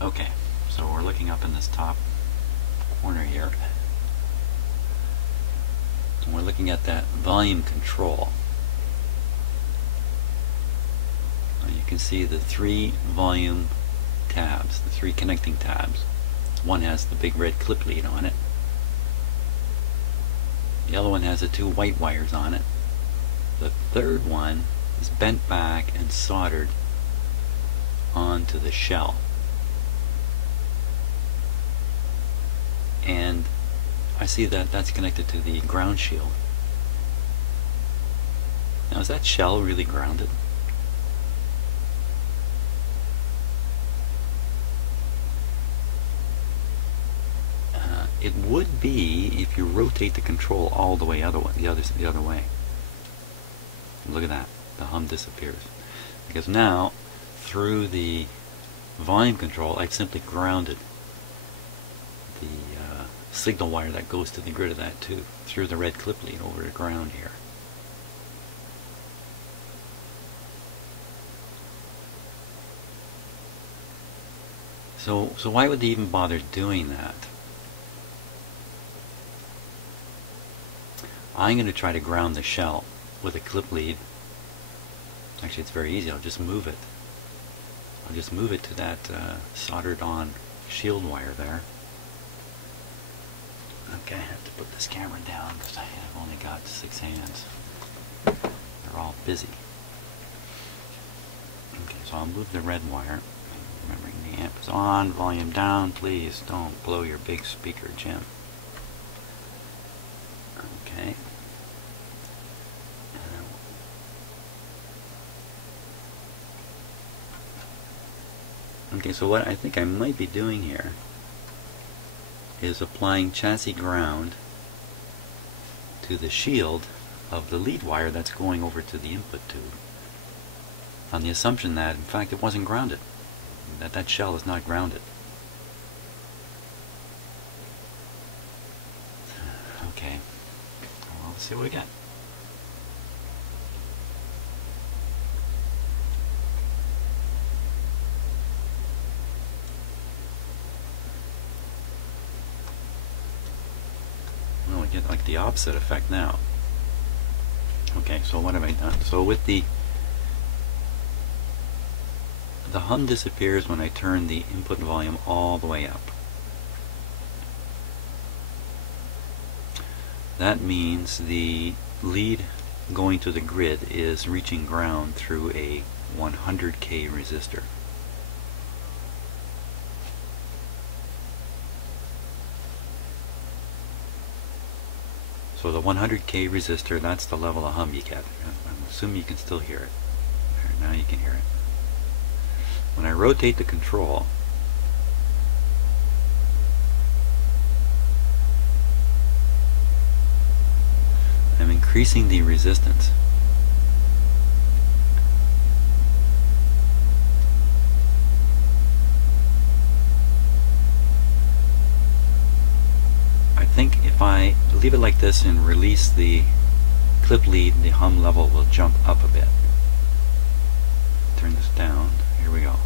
Okay, so we're looking up in this top corner here. And we're looking at that volume control. You can see the 3 volume tabs, the 3 connecting tabs. One has the big red clip lead on it. The other one has the 2 white wires on it. The third one is bent back and soldered onto the shell. And I see that that's connected to the ground shield. Now, is that shell really grounded? It would be if you rotate the control all the way the other way. Look at that. The hum disappears. Because now, through the volume control, I've simply grounded the signal wire that goes to the grid of that tube through the red clip lead over to ground here. So why would they even bother doing that? I'm going to try to ground the shell with a clip lead. Actually, it's very easy. I'll just move it. I'll just move it to that soldered on shield wire there. Okay, I have to put this camera down because I've only got 6 hands. They're all busy. Okay, so I'll move the red wire. Remembering the amp is on, volume down. Please don't blow your big speaker, Jim. Okay. Okay, so what I think I might be doing here is applying chassis ground to the shield of the lead wire that's going over to the input tube, on the assumption that in fact it wasn't grounded, that shell is not grounded. Okay, well, let's see what we got. Well, we get like the opposite effect now. Okay, so what have I done? So with the hum disappears when I turn the input volume all the way up. That means the lead going to the grid is reaching ground through a 100K resistor. So the 100K resistor, that's the level of hum you get. I'm assuming you can still hear it. There, now you can hear it. When I rotate the control, I'm increasing the resistance. I think if I leave it like this and release the clip lead, the hum level will jump up a bit. Turn this down. Here we go.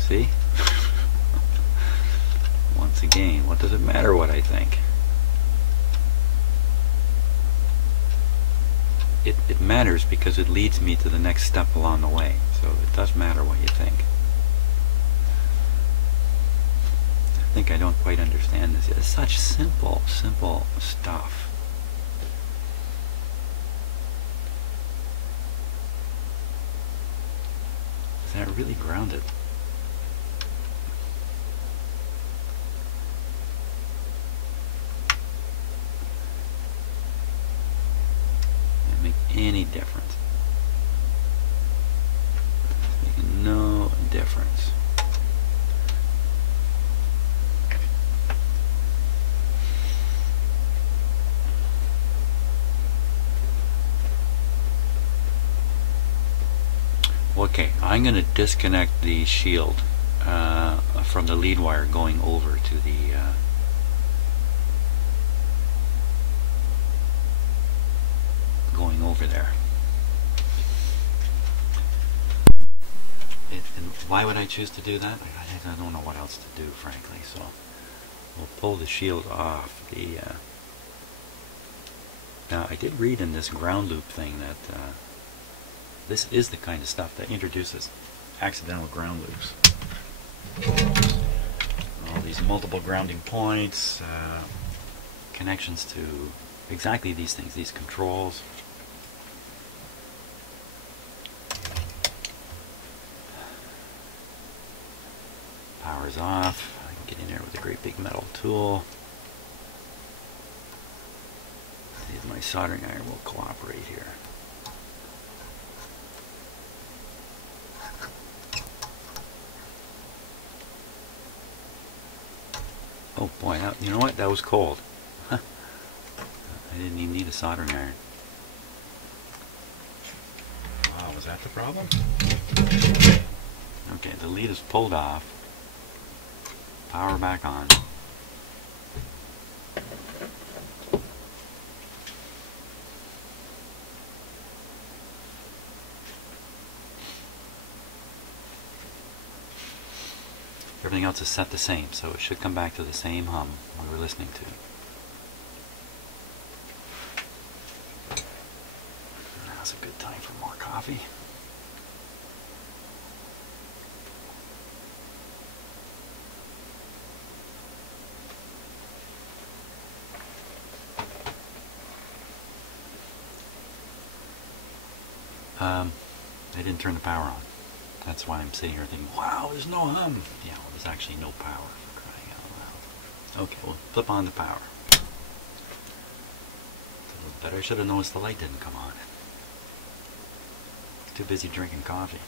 See? Once again, what does it matter what I think? It matters because it leads me to the next step along the way. So it does matter what you think. I think I don't quite understand this. It's such simple stuff. Is that really grounded? Doesn't make any difference. It's making no difference. Okay, I'm going to disconnect the shield from the lead wire going over to the going over there. Why would I choose to do that? I don't know what else to do, frankly. So we'll pull the shield off. Now, I did read in this ground loop thing that this is the kind of stuff that introduces accidental ground loops. All these multiple grounding points, connections to exactly these things, these controls. Power's off. I can get in there with a great big metal tool. See if my soldering iron will cooperate here. Oh boy, you know what? That was cold. I didn't even need a soldering iron. Wow, was that the problem? Okay, the lead is pulled off. Power back on. Everything else is set the same, so it should come back to the same hum we were listening to. Now's a good time for more coffee. I didn't turn the power on. That's why I'm sitting here thinking, wow, there's no hum. Yeah, well, there's actually no power, for crying out loud. Okay, we'll flip on the power. But I should have noticed the light didn't come on. Too busy drinking coffee.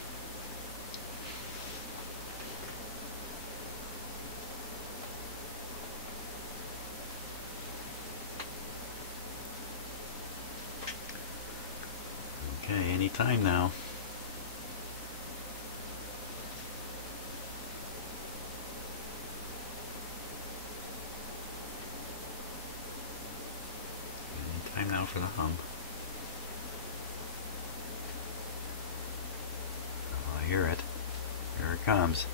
Okay, any time now. Any time now for the hum. Oh, I hear it. Here it comes.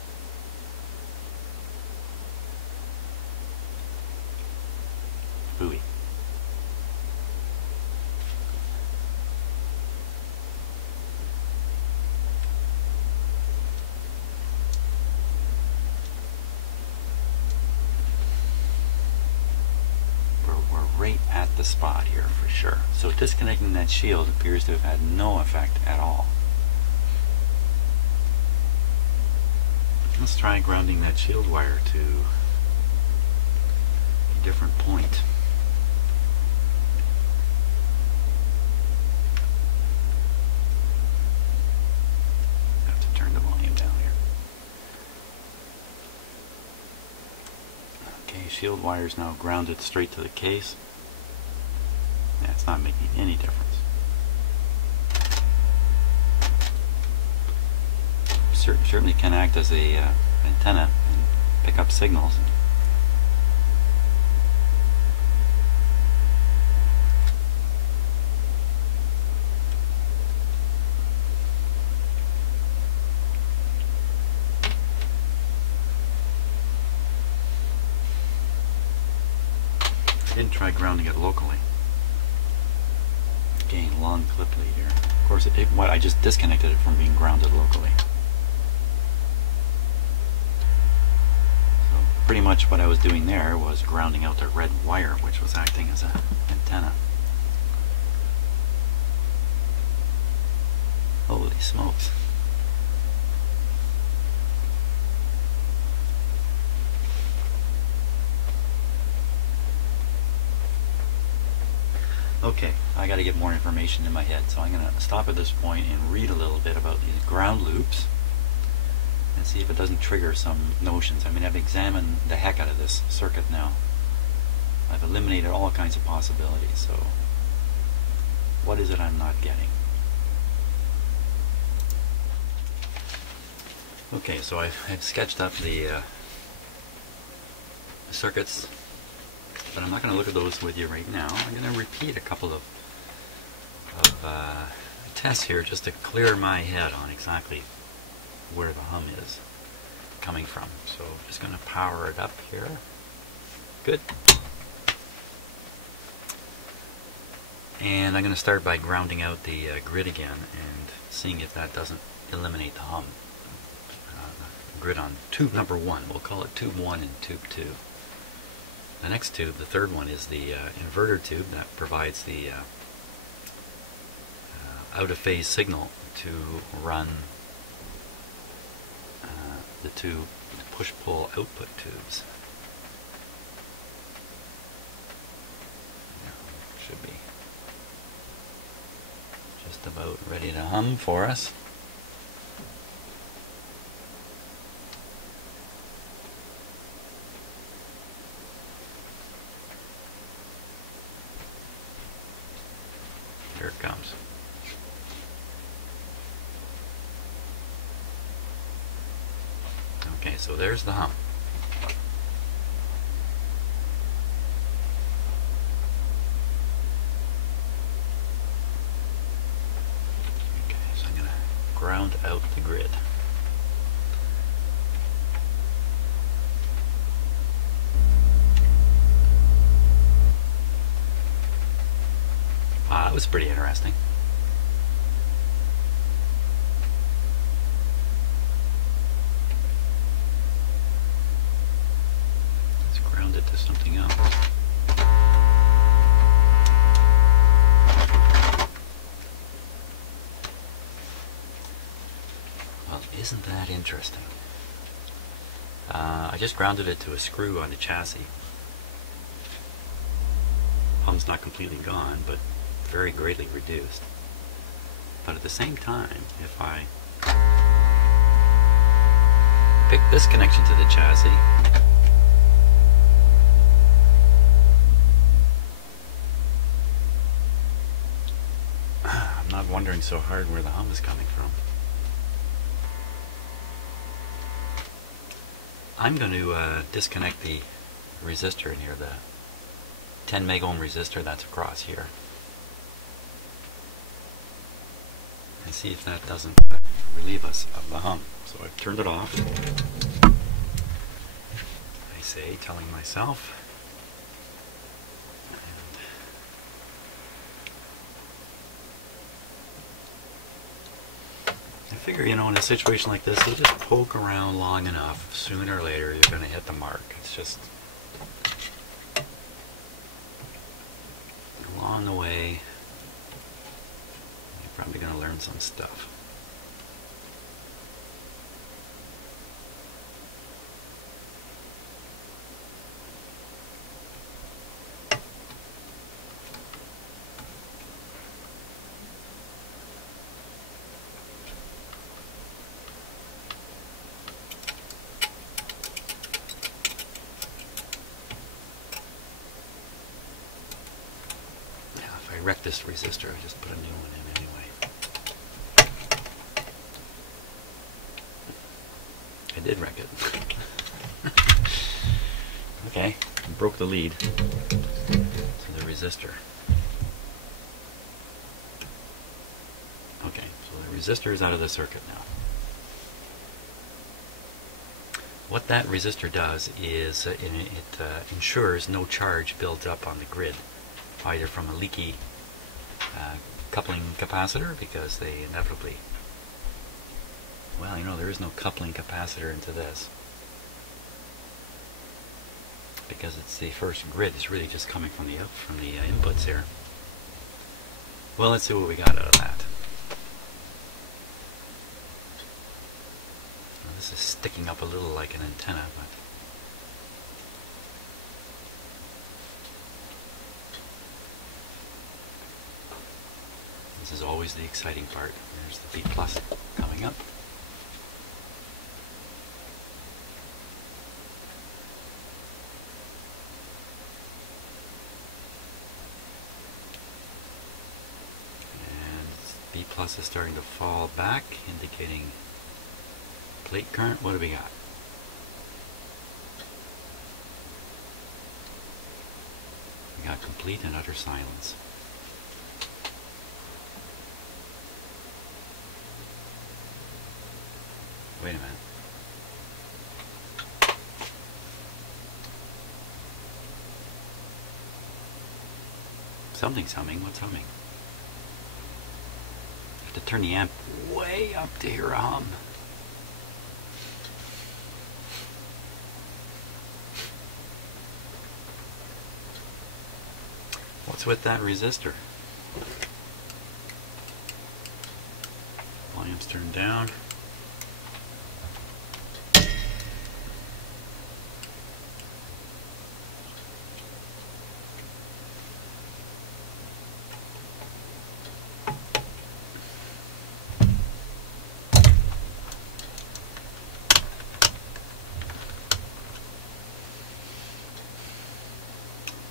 Ooey. Right at the spot here for sure. So disconnecting that shield appears to have had no effect at all. Let's try grounding that shield wire to a different point. I have to turn the volume down here. Okay, shield wire is now grounded straight to the case. Yeah, it's not making any difference. Certainly can act as a antenna and pick up signals. I didn't try grounding it locally. Again, long clip lead here. Of course, I just disconnected it from being grounded locally. So pretty much what I was doing there was grounding out the red wire, which was acting as an antenna. Holy smokes. Okay, I got to get more information in my head, so I'm going to stop at this point and read a little bit about these ground loops and see if it doesn't trigger some notions. I mean, I've examined the heck out of this circuit now. I've eliminated all kinds of possibilities, so what is it I'm not getting? Okay, so I've sketched up the circuits, but I'm not going to look at those with you right now. I'm going to repeat a couple of tests here just to clear my head on exactly where the hum is coming from. So I'm just going to power it up here. Good. And I'm going to start by grounding out the grid again and seeing if that doesn't eliminate the hum. Grid on tube number 1. We'll call it tube 1 and tube 2. The next tube, the third one, is the inverter tube that provides the out-of-phase signal to run the two push-pull output tubes. Should be just about ready to hum for us. Here it comes. Okay, so there's the hum. Okay, so I'm going to ground out the grid. Wow, that was pretty interesting. Let's ground it to something else. Well, isn't that interesting? I just grounded it to a screw on the chassis. Hum's not completely gone, but very greatly reduced. But at the same time, if I pick this connection to the chassis, I'm not wondering so hard where the hum is coming from. I'm going to disconnect the resistor in here, the 10 meg ohm resistor that's across here, and see if that doesn't relieve us of the hum. So I've turned it off. I say, telling myself. And I figure, you know, in a situation like this, you just poke around long enough, sooner or later you're going to hit the mark. It's just along the way, you're probably going to learn some stuff. I wrecked this resistor, I just put a new one in anyway. I did wreck it. Okay, I broke the lead to the resistor. Okay, so the resistor is out of the circuit now. What that resistor does is it ensures no charge builds up on the grid, either from a leaky coupling capacitor, because they inevitably, well, you know, there is no coupling capacitor into this, because it's the first grid. It's really just coming from the inputs here. Well, let's see what we got out of that. Now, this is sticking up a little like an antenna, but this is always the exciting part. There's the B plus coming up. And B plus is starting to fall back, indicating plate current. What do we got? We got complete and utter silence. Wait a minute. Something's humming. What's humming? I have to turn the amp way up to hear a hum. What's with that resistor? Volume's turned down.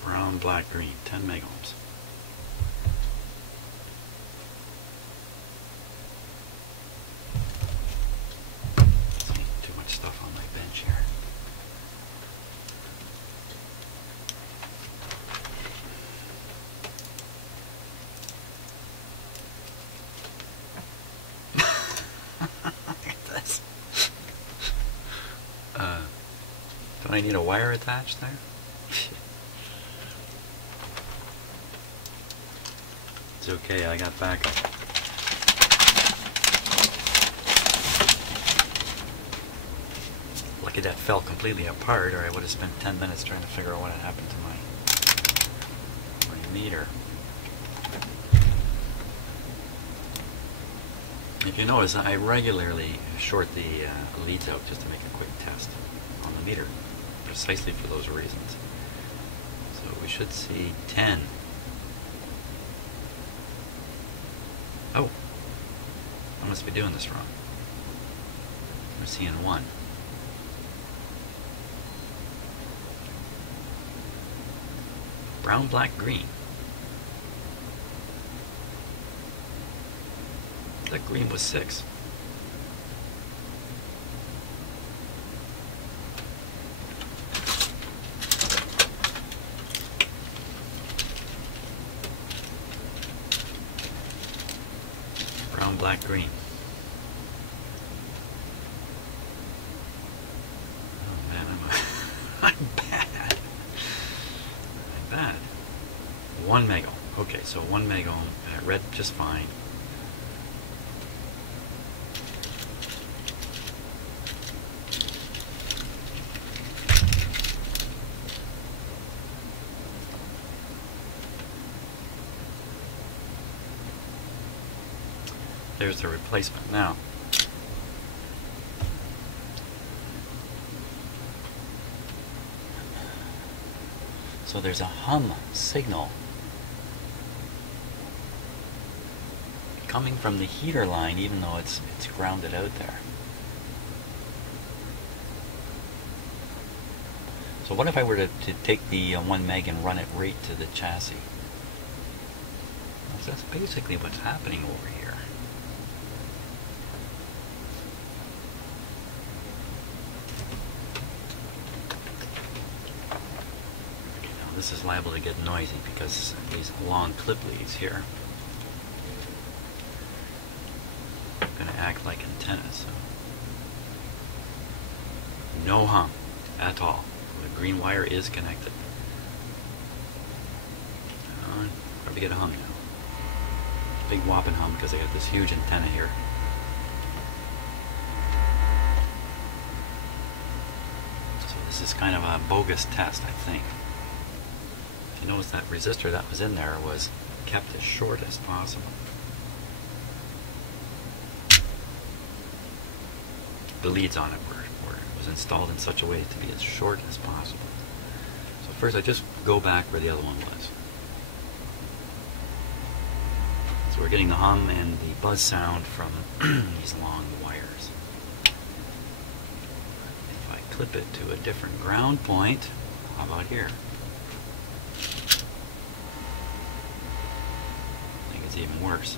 Brown, black, green, 10 megohms. Too much stuff on my bench here. Look at this. Don't I need a wire attached there? It's okay, I got backup. Lucky that fell completely apart, or I would have spent 10 minutes trying to figure out what had happened to my meter. If you notice, I regularly short the leads out just to make a quick test on the meter, precisely for those reasons. So we should see 10. Oh, I must be doing this wrong. We're seeing 1. Brown, black, green. That green was 6. Brown, black, green. Oh man, I'm bad. I'm bad. 1 megohm. Okay, so 1 megohm. I read just fine. There's the replacement now. So there's a hum signal coming from the heater line, even though it's grounded out there. So what if I were to take the 1 meg and run it right to the chassis? Well, that's basically what's happening over here. This is liable to get noisy because these long clip leads here are going to act like antennas. So no hum at all. The green wire is connected. Probably get a hum now. Big whopping hum because I got this huge antenna here. So this is kind of a bogus test, I think. You notice that resistor that was in there was kept as short as possible. The leads on it was installed in such a way to be as short as possible. So first I just go back where the other one was. So we're getting the hum and the buzz sound from these long wires. If I clip it to a different ground point, how about here? Even worse.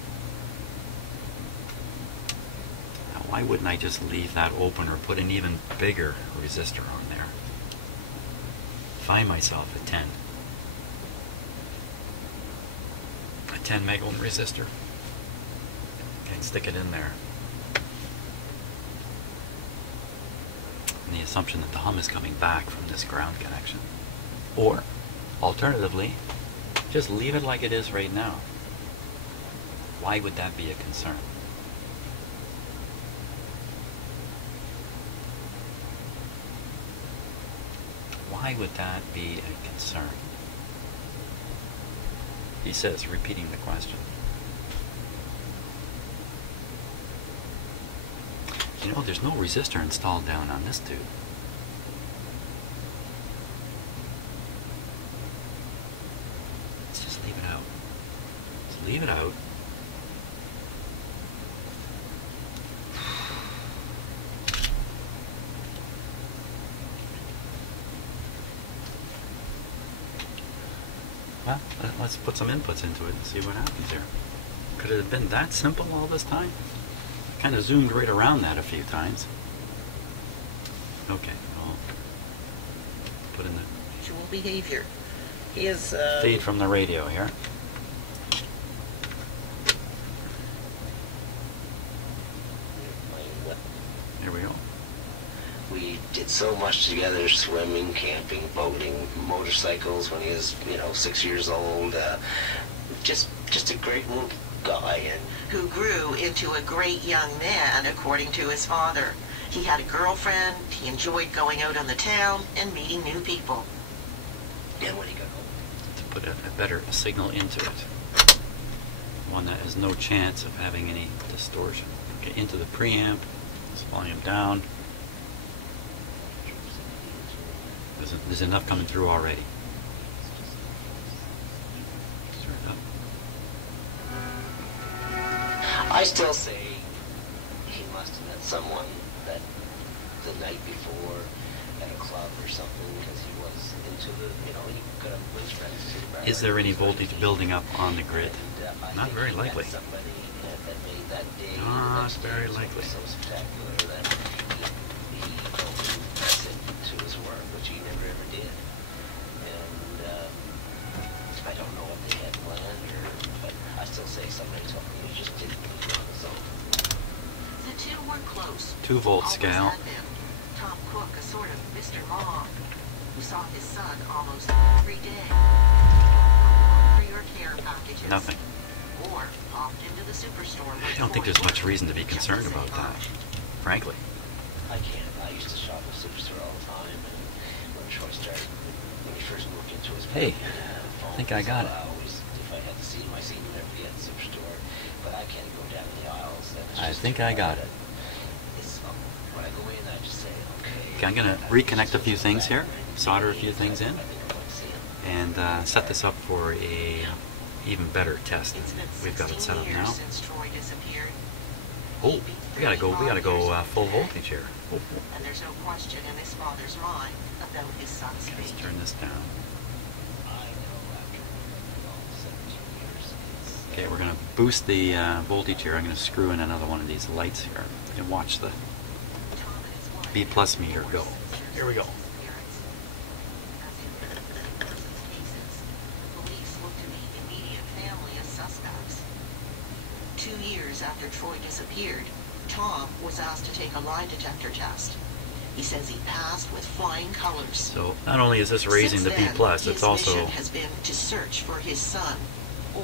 Now why wouldn't I just leave that open or put an even bigger resistor on there? Find myself a 10 megohm resistor and stick it in there. on the assumption that the hum is coming back from this ground connection. Or, alternatively, just leave it like it is right now. Why would that be a concern? Why would that be a concern? He says, repeating the question. You know, there's no resistor installed down on this tube. Let's just leave it out. Just leave it out. Well, let's put some inputs into it and see what happens here. Could it have been that simple all this time? Kind of zoomed right around that a few times. Okay, I'll put in the usual behavior. He is feed from the radio here. Here we go. We did so much together, swimming, camping, boating, motorcycles when he was, 6 years old. Just a great little guy. And who grew into a great young man, according to his father. He had a girlfriend, he enjoyed going out on the town and meeting new people. And when he got home, To put a better signal into it. One that has no chance of having any distortion. Okay, into the preamp. Let's volume down. There's enough coming through already. Turn it up. I still say he must have met someone that the night before at a club or something, because he was into the, he could have with friends too. Is there any voltage building up on the grid? And, Not think very he likely. met somebody that made that day. Not the next very day likely. So spectacular that he pressed it to his work, which he never ever did. And I don't know what they had planned, but I still say somebody told me he just didn't do it on his own. The two were close. 2 volt Always scale. had been. Tom Cook, a sort of Mr. Mom, who saw his son almost every day. For your care packages. Nothing. Or popped into the superstore. I don't think there's much reason to be concerned about that, frankly. I can't. I used to shop at Superstore all the time, and when Troy started, when he first moved into his Hey, I think I got it. I always, if I had to see him, I seen him every day at the Superstore, but I can't go down the aisles. I think I got it. When I go in, I just say, okay. Okay, I'm going to reconnect a few things here, solder a few things in, and set this up for a even better test. We've got it set up now. Since Troy disappeared. Oh, we gotta go full voltage here. Oh, And there's no question in his father's mind about his son's let's fate. turn this down. Okay, we're gonna boost the voltage here. I'm gonna screw in another one of these lights here and watch the B plus meter go. Here we go. Police look to the immediate family as suspects. 2 years after Troy disappeared, Tom was asked to take a lie detector test. He says he passed with flying colors. So not only is this raising Since the B then, plus, his it's also mission has been to search for his son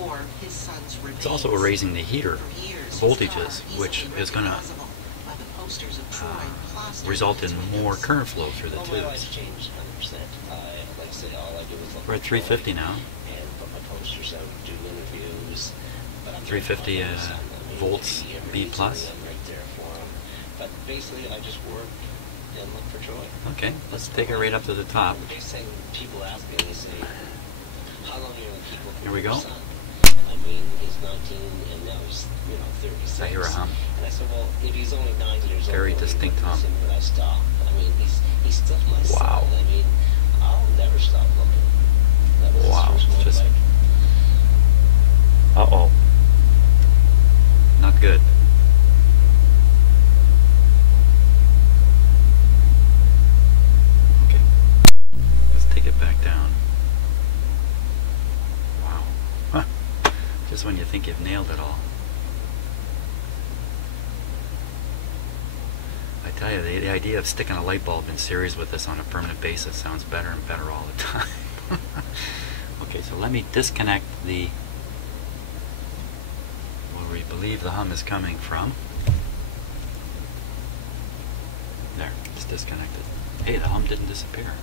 or his son's remains. it's also raising the heater For years, voltages, his car which easily is gonna recognizable by the posters of Troy plastered result in on its more windows. current flow through the Well, my life's tubes. changed 100%. Like I say, all I do is look We're at 350 now. and put my posters out, do interviews. But I'm 350 my son. volts everybody's B plus. I'm right there for him. But basically, I just work and look for Troy. Okay, let's take it right up to the top. They say, people ask me, they say, how long are you going to keep looking Here we for go. your son? I mean, he's 19 and now he's, 36. I hear a hum. And I said, well, if he's only 9 years Very old, distinct hum. when I stop. I mean, he's still my son. Wow. I mean, I'll never stop looking. That was his Wow, first just- motorbike. Uh-oh. Not good. Okay. Let's take it back down. Wow. Huh. Just when you think you've nailed it all. I tell you, tell you, the idea of sticking a light bulb in series with this on a permanent basis sounds better and better all the time. Okay, so let me disconnect the where we believe the hum is coming from. There, it's disconnected. Hey, the hum didn't disappear.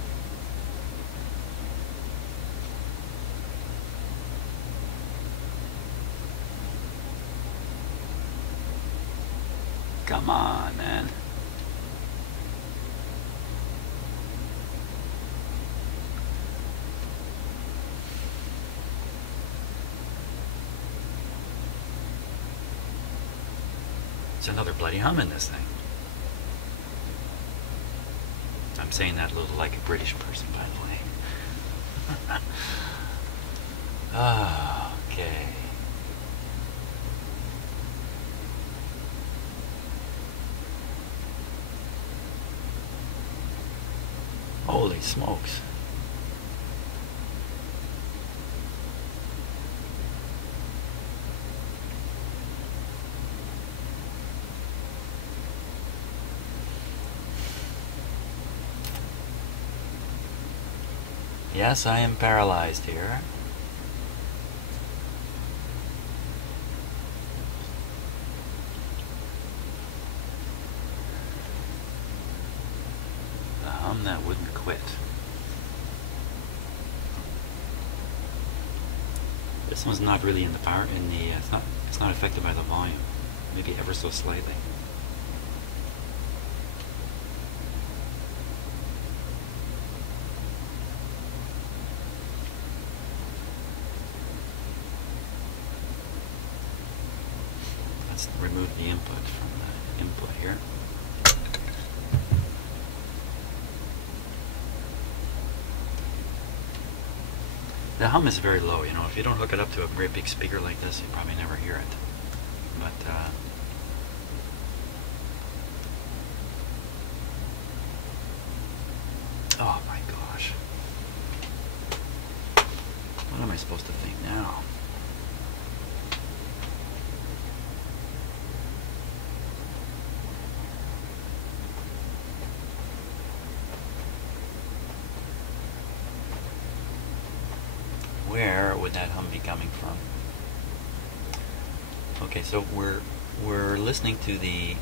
Come on, man. There's another bloody hum in this thing. I'm saying that a little like a British person, by the way. Okay. Holy smokes. Yes, I am paralyzed here. The hum that wouldn't quit. This one's not really in the power, it's not affected by the volume. Maybe ever so slightly. Let's remove the input from the input here. The hum is very low, you know. If you don't hook it up to a very big speaker like this, you probably never hear it. But oh my gosh. What am I supposed to think now? Where would that hum be coming from? Okay, so we're listening to the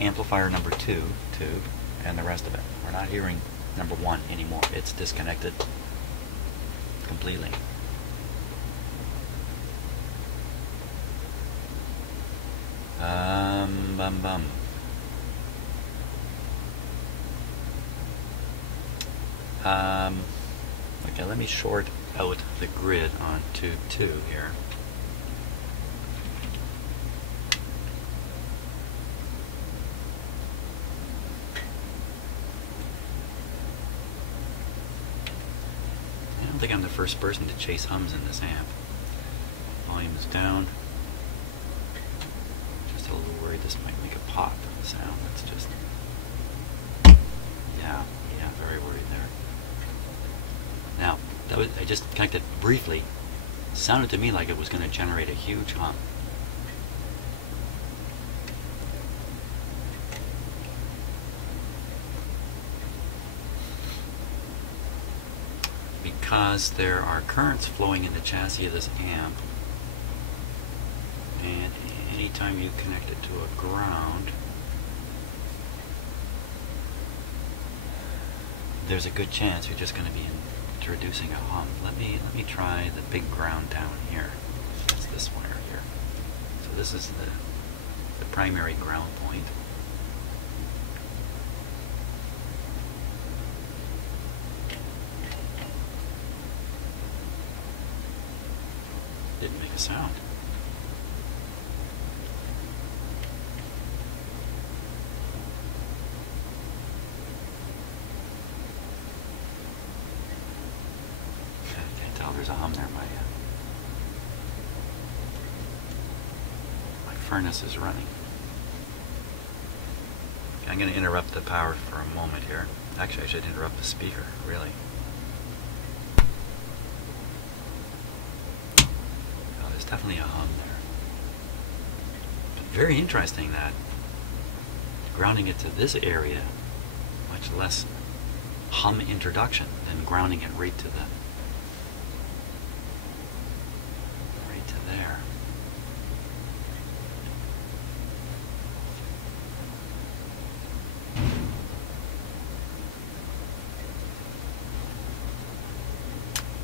amplifier number 2 tube and the rest of it. We're not hearing number 1 anymore. It's disconnected completely. Okay, let me short out the grid on tube 2 here. I don't think I'm the first person to chase hums in this amp. Volume is down. Just a little worried this might make a pop sound. That's just, yeah, very worried there. Now, I just connected briefly. Sounded to me like it was going to generate a huge hum. Because there are currents flowing in the chassis of this amp, and anytime you connect it to a ground, there's a good chance you're just going to be introducing a hum. Let me try the big ground down here. That's this wire here. So this is the primary ground point. Didn't make a sound. There's a hum there. My furnace is running. I'm going to interrupt the power for a moment here. Actually, I should interrupt the speaker, really. Oh, there's definitely a hum there. But very interesting that grounding it to this area, much less hum introduction than grounding it right to there.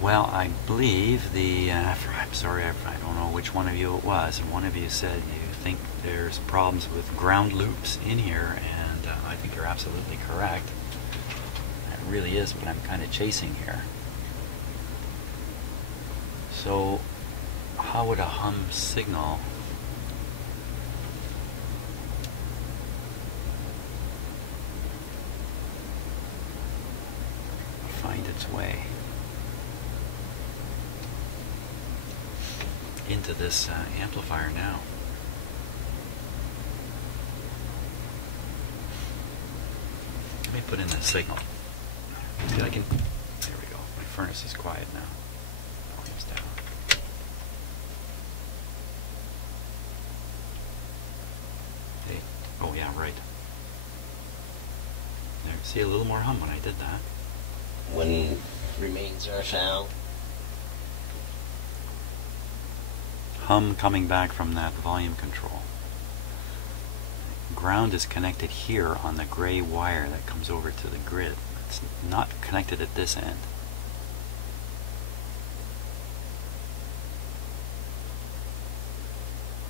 Well, I believe I'm sorry, I don't know which one of you it was, and one of you said you think there's problems with ground loops in here, and I think you're absolutely correct. That really is what I'm kind of chasing here. So, how would a hum signal find its way into this amplifier now? Let me put in the signal. See, I can. There we go. My furnace is quiet now. Volume's down. Hey. Oh yeah, right. There. See, a little more hum when I did that. When remains are found. Hum coming back from that volume control. Ground is connected here on the gray wire that comes over to the grid. It's not connected at this end.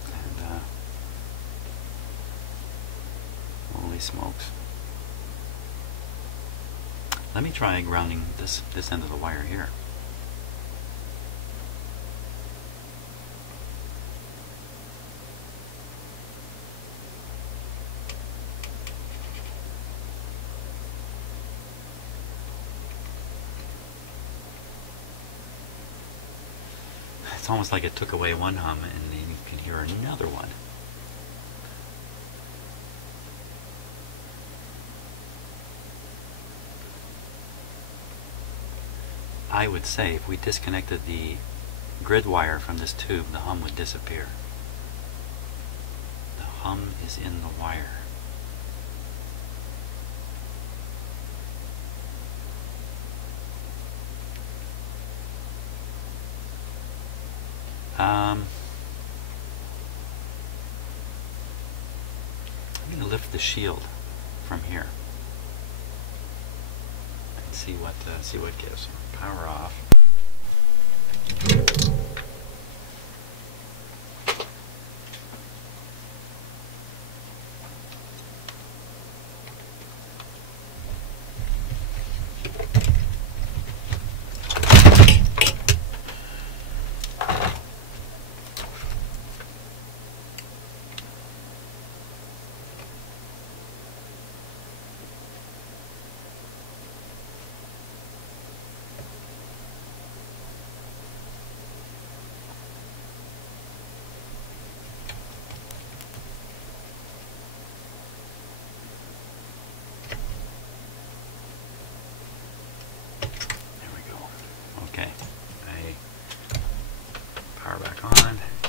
And holy smokes. Let me try grounding this end of the wire here. It's almost like it took away one hum and then you can hear another one. I would say if we disconnected the grid wire from this tube, the hum would disappear. The hum is in the wire. I'm going to lift the shield from here and see what gives. Power off.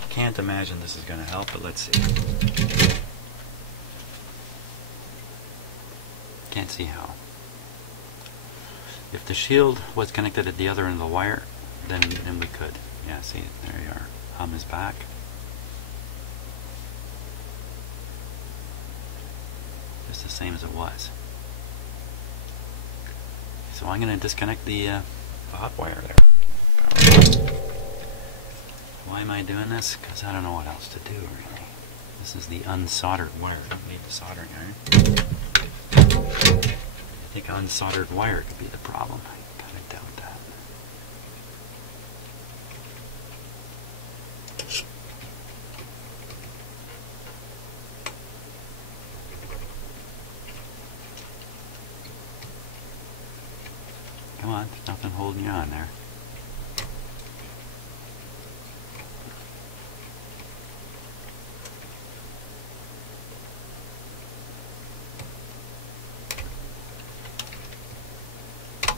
Can't imagine this is going to help, but let's see. Can't see how. If the shield was connected at the other end of the wire, then we could. Yeah, see, there you are. Hum is back. Just the same as it was. So I'm going to disconnect the hot wire there. Why am I doing this? Because I don't know what else to do, really. This is the unsoldered wire. I don't need the soldering iron. I think unsoldered wire could be the problem. I kind of doubt that. Come on, there's nothing holding you on there.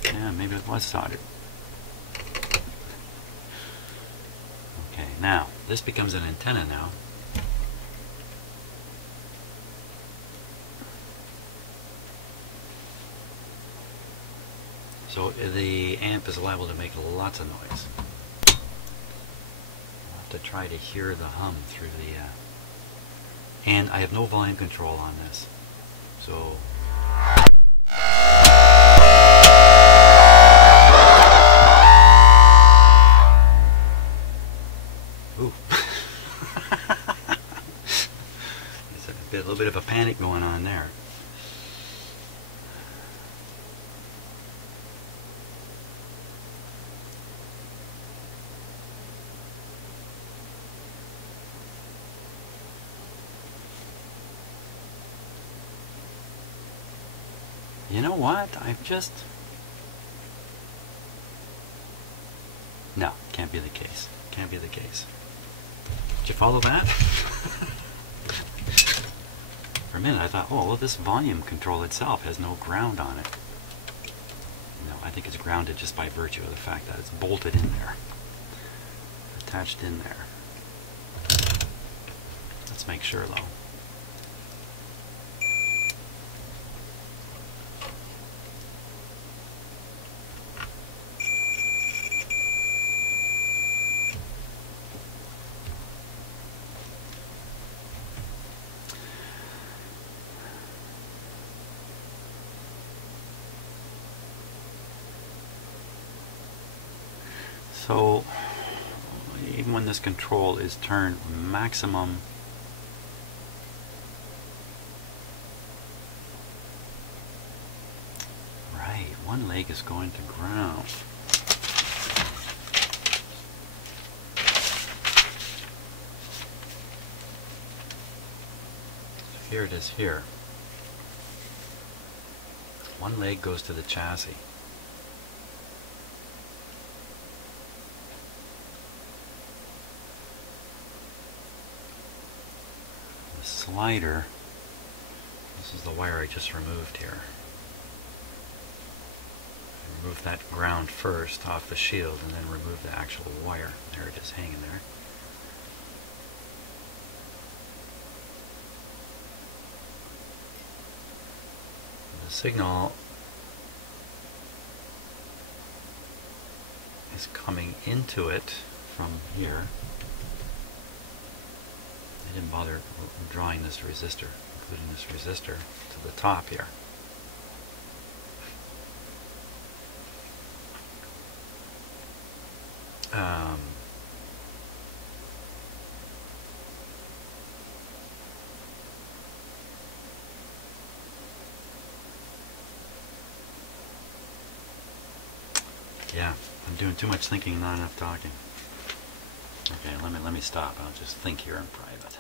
Yeah, maybe it was soldered. Okay, now, this becomes an antenna now. So the amp is liable to make lots of noise. I'll have to try to hear the hum through the... and I have no volume control on this. So... ooh. There's a little bit of a panic going on there. You know what? I've just... no, can't be the case. Can't be the case. Did you follow that? For a minute I thought, oh, well, this volume control itself has no ground on it. No, I think it's grounded just by virtue of the fact that it's bolted in there. Attached in there. Let's make sure though. So, even when this control is turned maximum, right, one leg is going to ground. So here it is here. One leg goes to the chassis. Slider, this is the wire I just removed here. Remove that ground first off the shield and then remove the actual wire. There it is hanging there. The signal is coming into it from here. I didn't bother drawing this resistor, including this resistor to the top here. Yeah, I'm doing too much thinking, not enough talking. Okay, let me stop. I'll just think here in private.